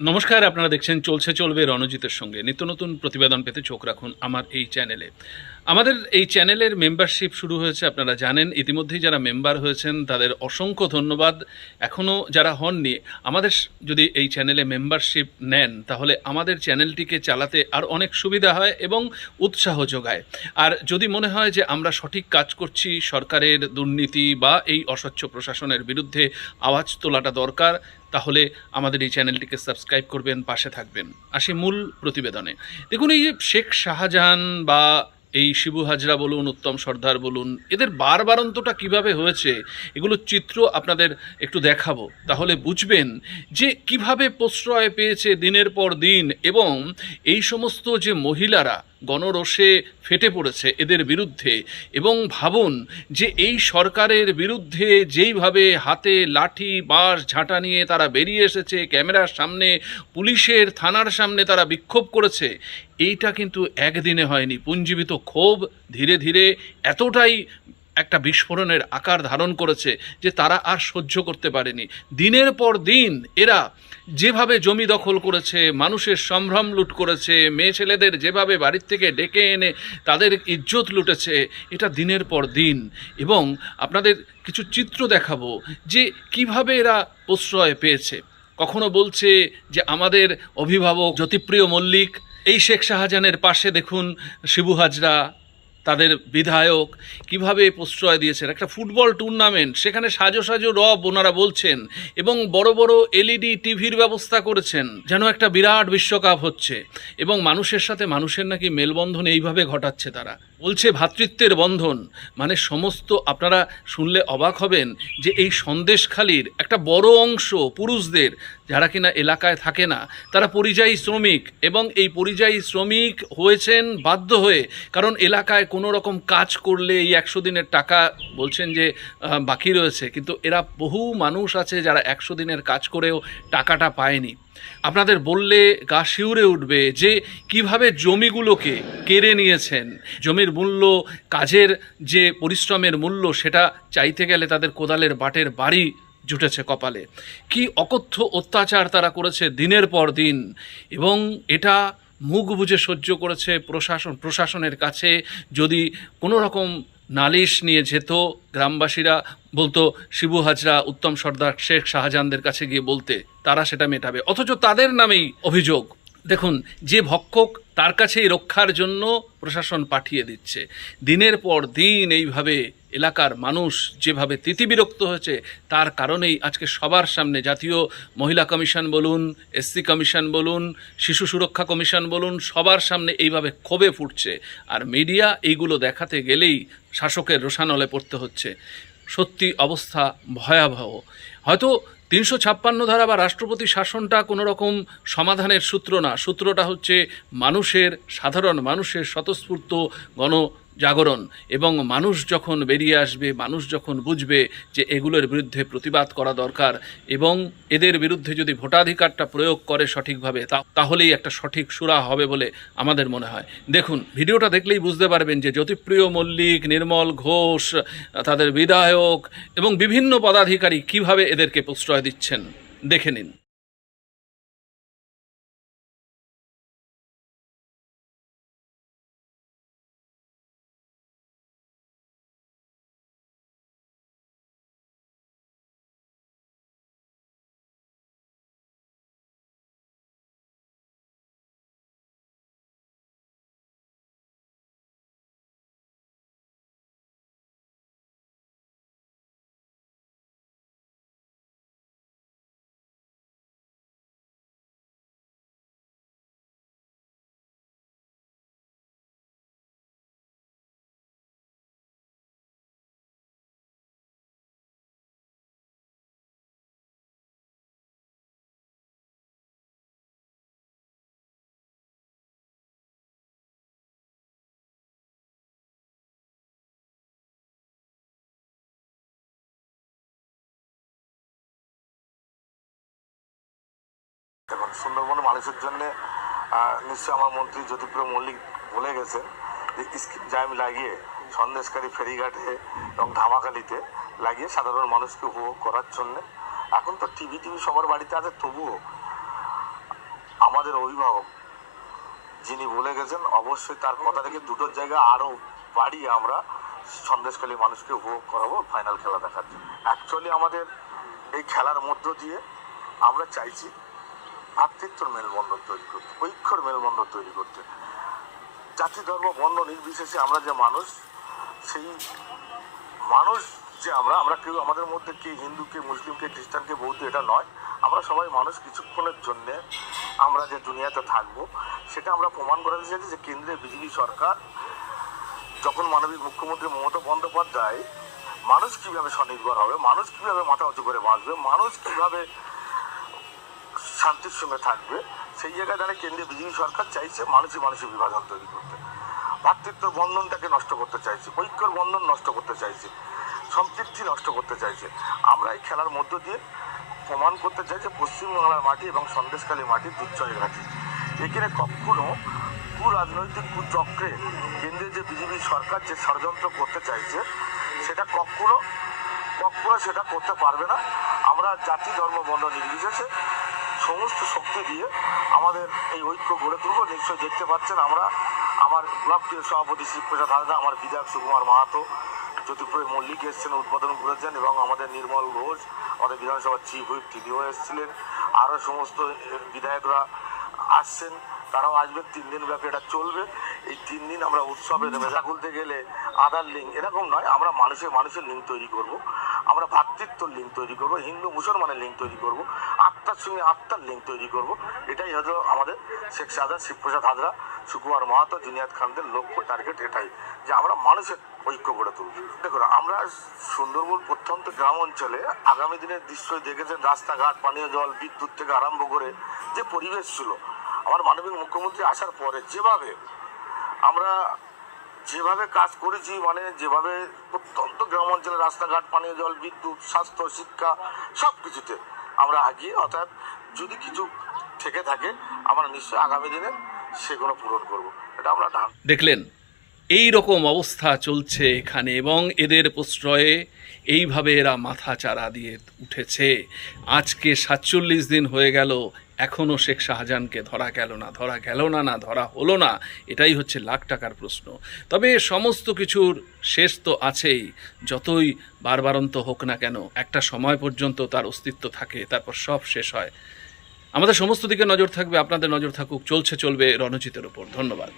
নমস্কার, আপনারা দেখছেন চলছে চলবে রণজিতের সঙ্গে। নিত্য নতুন প্রতিবেদন পেতে চোখ রাখুন আমার এই চ্যানেলে। আমাদের এই চ্যানেলের মেম্বারশিপ শুরু হয়েছে, আপনারা জানেন। ইতিমধ্যেই যারা মেম্বার হয়েছেন, তাদের অসংখ্য ধন্যবাদ। এখনও যারা হননি, আমাদের যদি এই চ্যানেলে মেম্বারশিপ নেন, তাহলে আমাদের চ্যানেলটিকে চালাতে আর অনেক সুবিধা হয় এবং উৎসাহ যোগায়। আর যদি মনে হয় যে আমরা সঠিক কাজ করছি, সরকারের দুর্নীতি বা এই অস্বচ্ছ প্রশাসনের বিরুদ্ধে আওয়াজ তোলাটা দরকার, তাহলে আমাদের এই চ্যানেলটিকে সাবস্ক্রাইব করবেন, পাশে থাকবেন। আসি মূল প্রতিবেদনে। দেখুন, এই যে শেখ শাহজাহান বা এই শিবু হাজরা বলুন, উত্তম সর্দার বলুন, এদের বারবারন্তটা কীভাবে হয়েছে, এগুলো চিত্র আপনাদের একটু দেখাবো। তাহলে বুঝবেন যে কীভাবে প্রশ্রয় পেয়েছে দিনের পর দিন এবং এই সমস্ত যে মহিলারা গণরোষে ফেটে পড়েছে এদের বিরুদ্ধে এবং ভাবুন যে এই সরকারের বিরুদ্ধে যেইভাবে হাতে লাঠি, বাঁশ, ঝাঁটা নিয়ে তারা বেরিয়ে এসেছে, ক্যামেরার সামনে, পুলিশের থানার সামনে তারা বিক্ষোভ করেছে, এইটা কিন্তু একদিনে হয়নি। পুঞ্জীবিত ক্ষোভ ধীরে ধীরে এতটাই একটা বিস্ফোরণের আকার ধারণ করেছে যে তারা আর সহ্য করতে পারেনি। দিনের পর দিন এরা যেভাবে জমি দখল করেছে, মানুষের সম্ভ্রম লুট করেছে, মেয়ে ছেলেদের যেভাবে বাড়ির থেকে ডেকে এনে তাদের ইজ্জত লুটেছে, এটা দিনের পর দিন। এবং আপনাদের কিছু চিত্র দেখাবো যে কীভাবে এরা প্রশ্রয় পেয়েছে। কখনো বলছে যে আমাদের অভিভাবক জ্যোতিপ্রিয় মল্লিক, এই শেখ শাহজাহানের পাশে দেখুন শিবু হাজরা তাদের বিধায়ক কীভাবে প্রশ্রয় দিয়েছেন? একটা ফুটবল টুর্নামেন্ট সেখানে সাজো সাজো রব ওনারা বলছেন এবং বড় বড় এলইডি টিভির ব্যবস্থা করেছেন, যেন একটা বিরাট বিশ্বকাপ হচ্ছে। এবং মানুষের সাথে মানুষের নাকি মেলবন্ধন এইভাবে ঘটাচ্ছে তারা। বলছে ভ্রাতৃত্বের বন্ধন। মানে সমস্ত আপনারা শুনলে অবাক হবেন যে এই সন্দেশখালির একটা বড় অংশ পুরুষদের, যারা কিনা এলাকায় থাকে না, তারা পরিযায়ী শ্রমিক এবং এই পরিযায়ী শ্রমিক হয়েছেন বাধ্য হয়ে। কারণ এলাকায় কোনো রকম কাজ করলে এই একশো দিনের টাকা বলছেন যে বাকি রয়েছে। কিন্তু এরা বহু মানুষ আছে যারা একশো দিনের কাজ করেও টাকাটা পায়নি। আপনাদের বললে গা শিউরে উঠবে যে কীভাবে জমিগুলোকে কেড়ে নিয়েছেন। জমির মূল্য, কাজের যে পরিশ্রমের মূল্য, সেটা চাইতে গেলে তাদের কোদালের বাটের বাড়ি জুটেছে কপালে। কি অকথ্য অত্যাচার তারা করেছে দিনের পর দিন, এবং এটা মুখ বুঝে সহ্য করেছে প্রশাসন, প্রশাসনের কাছে যদি কোনো রকম নালিশ নিয়ে যেত গ্রামবাসীরা বলতো, শিবু হাজরা, উত্তম সর্দার শেখ শাহজাহানদের কাছে গিয়ে বলতে, তারা সেটা মেটাবে। অথচ তাদের নামেই অভিযোগ। দেখুন, যে ভক্ষক তার কাছেই রক্ষার জন্য প্রশাসন পাঠিয়ে দিচ্ছে। দিনের পর দিন এইভাবে এলাকার মানুষ যেভাবে তিতিবিরক্ত হয়েছে, তার কারণেই আজকে সবার সামনে জাতীয় মহিলা কমিশন বলুন এসসি কমিশন বলুন, শিশু সুরক্ষা কমিশন বলুন, সবার সামনে এইভাবে ক্ষোভে ফুটছে। আর মিডিয়া এইগুলো দেখাতে গেলেই শাসকের রোষানলে পড়তে হচ্ছে। সত্যি অবস্থা ভয়াবহ। হয়তো তিনশো ছাপ্পান্ন ধারা বা রাষ্ট্রপতি শাসনটা কোনো রকম সমাধানের সূত্র না। সূত্রটা হচ্ছে মানুষের সাধারণ, মানুষের স্বতঃস্ফূর্ত গণ জাগরণ এবং মানুষ যখন বেরিয়ে আসবে, মানুষ যখন বুঝবে যে এগুলোর বিরুদ্ধে প্রতিবাদ করা দরকার এবং এদের বিরুদ্ধে যদি ভোটাধিকারটা প্রয়োগ করে সঠিকভাবে তাহলেই একটা সঠিক সুরা হবে বলে আমাদের মনে হয়। দেখুন, ভিডিওটা দেখলেই বুঝতে পারবেন যে জ্যোতিপ্রিয় মল্লিক, নির্মল ঘোষ, তাদের বিধায়ক এবং বিভিন্ন পদাধিকারী কীভাবে এদেরকে প্রশ্রয় দিচ্ছেন। দেখে নিন। সুন্দরবনের মানুষের জন্য নিশ্চয়ই আমার মন্ত্রী জ্যোতিপ্রিয় মল্লিক বলে গেছেন যে স্কিপ জাম লাগিয়ে, সন্দেশকারী ফেরিঘাটে এবং ধামাখালিতে লাগিয়ে সাধারণ মানুষকে উপভোগ করার জন্য। এখন তো টিভি টিভি সবার বাড়িতে আছে, তবুও আমাদের অভিভাবক যিনি বলে গেছেন, অবশ্যই তার কথা থেকে দুটো জায়গা আরও বাড়িয়ে আমরা সন্দেশকালী মানুষকে উপভোগ করাবো ফাইনাল খেলা দেখার জন্য। অ্যাকচুয়ালি আমাদের এই খেলার মধ্য দিয়ে আমরা চাইছি ভ্রাতৃত্বর মেলবন্ধন তৈরি করতে, ঐক্যর মেলবন্ধন তৈরি করতে। জাতি, ধর্ম, বর্ণ, নির্বিশেষে আমরা যে মানুষ, সেই মানুষ যে আমরা আমরা কেউ আমাদের মধ্যে কে হিন্দু, কে মুসলিম, কে খ্রিস্টান, কে বৌদ্ধ, এটা নয়। আমরা সবাই মানুষ কিছুক্ষণের জন্যে আমরা যে দুনিয়াতে থাকব, সেটা আমরা প্রমাণ করাতে চাইছি যে কেন্দ্রে বিজেপি সরকার, যখন মানবিক মুখ্যমন্ত্রী মমতা বন্দ্যোপাধ্যায়, মানুষ কীভাবে স্বনির্ভর হবে, মানুষ কীভাবে মাথা উঁচু করে বাঁচবে, মানুষ কীভাবে শান্তির সঙ্গে থাকবে। সেই জায়গায় দাঁড়িয়ে কেন্দ্রীয় বিজেপি সরকার চাইছে মানুষই মানুষের বিভাজন তৈরি করতে। ভাতৃত্ব বন্ধনটাকে নষ্ট করতে চাইছে, ঐক্যর বন্ধন নষ্ট করতে চাইছে, সম্পৃক্তি নষ্ট করতে চাইছে। আমরা এই খেলার মধ্য দিয়ে প্রমাণ করতে চাই যে পশ্চিমবাংলার মাটি এবং সন্দেশকালী মাটি দুচ্ছয় ঘাটি। এখানে কখনো কু রাজনৈতিক কুচক্রে কেন্দ্রের যে বিজেপি সরকার যে ষড়যন্ত্র করতে চাইছে, সেটা কখনো কখনো সেটা করতে পারবে না। আমরা জাতি, ধর্ম, বর্ণ নির্বিশেষে সমস্ত শক্তি দিয়ে আমাদের এই ঐক্য গড়ে তুলব। নিশ্চয়ই দেখতে পাচ্ছেন আমরা। আমার ব্লকটির সভাপতি শিবপ্রসাদ হালদা আমার বিধায়ক সুকুমার মাহাতো জ্যোতিপ্রয় মল্লিক এসছেন, উদ্বোধন করেছেন এবং আমাদের নির্মল ঘোষ, আমাদের বিধানসভার চিফ হুইপ তিনিও এসেছিলেন। আরও সমস্ত বিধায়করা আসছেন। তারাও আসবে, তিন দিন ব্যাপী এটা চলবে। এই তিন দিন আমরা উৎসবে মেধা খুলতে গেলে আধার লিঙ্ক এরকম নয়। আমরা মানুষের মানুষের লিঙ্ক তৈরি করব। আমরা ভ্রাতৃত্বর লিঙ্ক তৈরি করব। হিন্দু মুসলমানের লিঙ্ক তৈরি করব। আত্মার সঙ্গে আত্মার লিঙ্ক তৈরি করব। এটাই হয়তো আমাদের শেখ সাদা শিবপ্রসাদ হাজরা, সুকুমার মাহাতো, জুনিয়াদ খানদের লক্ষ্য টার্গেট এটাই যে আমরা মানুষের ঐক্য গড়ে তুলব। দেখুন, আমরা সুন্দরবন প্রত্যন্ত গ্রাম অঞ্চলে আগামী দিনের দৃশ্য দেখেছেন, রাস্তাঘাট, পানীয় জল, বিদ্যুৎ থেকে আরম্ভ করে যে পরিবেশ ছিল আমার মানবিক মুখ্যমন্ত্রী আসার পরে যেভাবে আমরা যেভাবে কাজ করেছি মানে যেভাবে প্রত্যন্ত গ্রাম অঞ্চলে রাস্তাঘাট, পানীয় জল, বিদ্যুৎ, স্বাস্থ্য, শিক্ষা সব কিছুতে আমরা আগিয়ে, অর্থাৎ যদি কিছু থেকে থাকে, আমরা নিশ্চয়ই আগামী দিনে সেগুলো পূরণ করব। এটা আমরা দেখলেন এই রকম অবস্থা চলছে এখানে এবং এদের প্রশ্রয়ে এইভাবে এরা মাথা চারা দিয়ে উঠেছে। আজকে সাতচল্লিশ দিন হয়ে গেল এখনও শেখ শাহজাহানকে ধরা গেল না, ধরা গেল না না, ধরা হলো না, এটাই হচ্ছে লাখ টাকার প্রশ্ন। তবে সমস্ত কিছুর শেষ তো আছেই, যতই বারবারন্ত হোক না কেন, একটা সময় পর্যন্ত তার অস্তিত্ব থাকে, তারপর সব শেষ হয়। আমাদের সমস্ত দিকে নজর থাকবে, আপনাদের নজর থাকুক, চলছে, চলবে রণজিতের উপর। ধন্যবাদ।